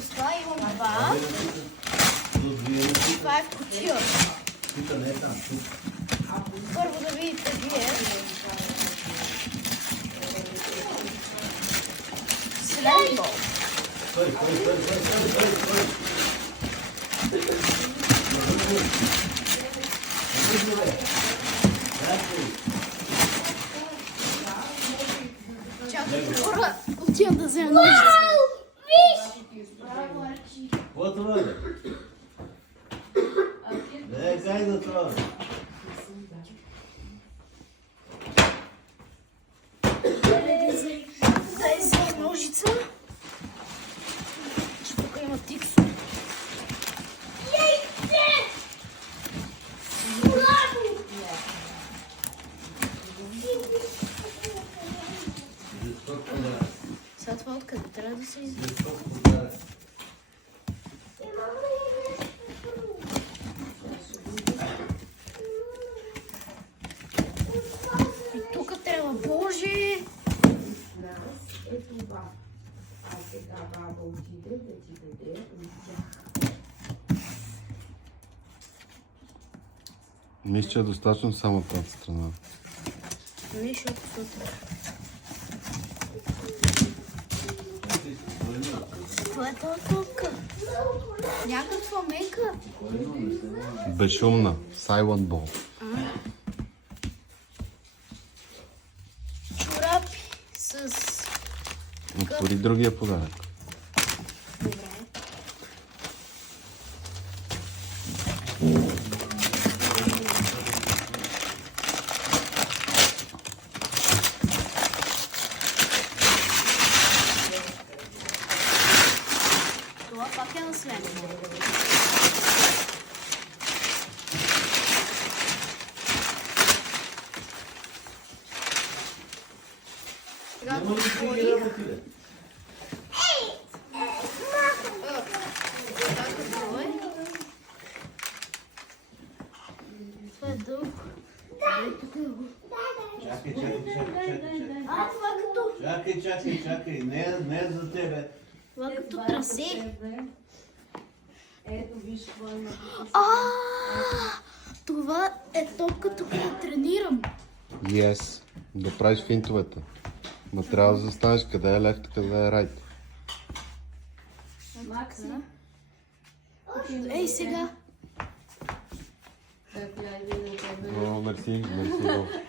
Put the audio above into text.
това имам два. Това е в кутия. Първо да видите вие. Слейбъл. Чакай, хора, отивам да взема ножица. Какво тръгне? Не, как да тръгне? Дай взема ножица. Че тук има тикс. Сега това откъде трябва да се издаде? И тук трябва, Боже! Е това. А сега баба отиде да ти даде тях. Мисля, че е достатъчно само тази страна. Не, защото сутрин. Това е тази топка. Някаква мека. Безшумна. Silent ball. Чорапи с... Отвори другия подарък. Добре. Това пак е наследство. Сега го отворих. Това е дълго. Чакай. А, това е като... Чакай. Не е за тебе. Това е като трасе. Ето виж какво има. Това е топка тук да тренирам. Yes. Да правиш финтовете. Ма трябва да застанеш къде е лефт, къде е райт. Макси. Ей, сега. Така, иди на тебе. О, мерси.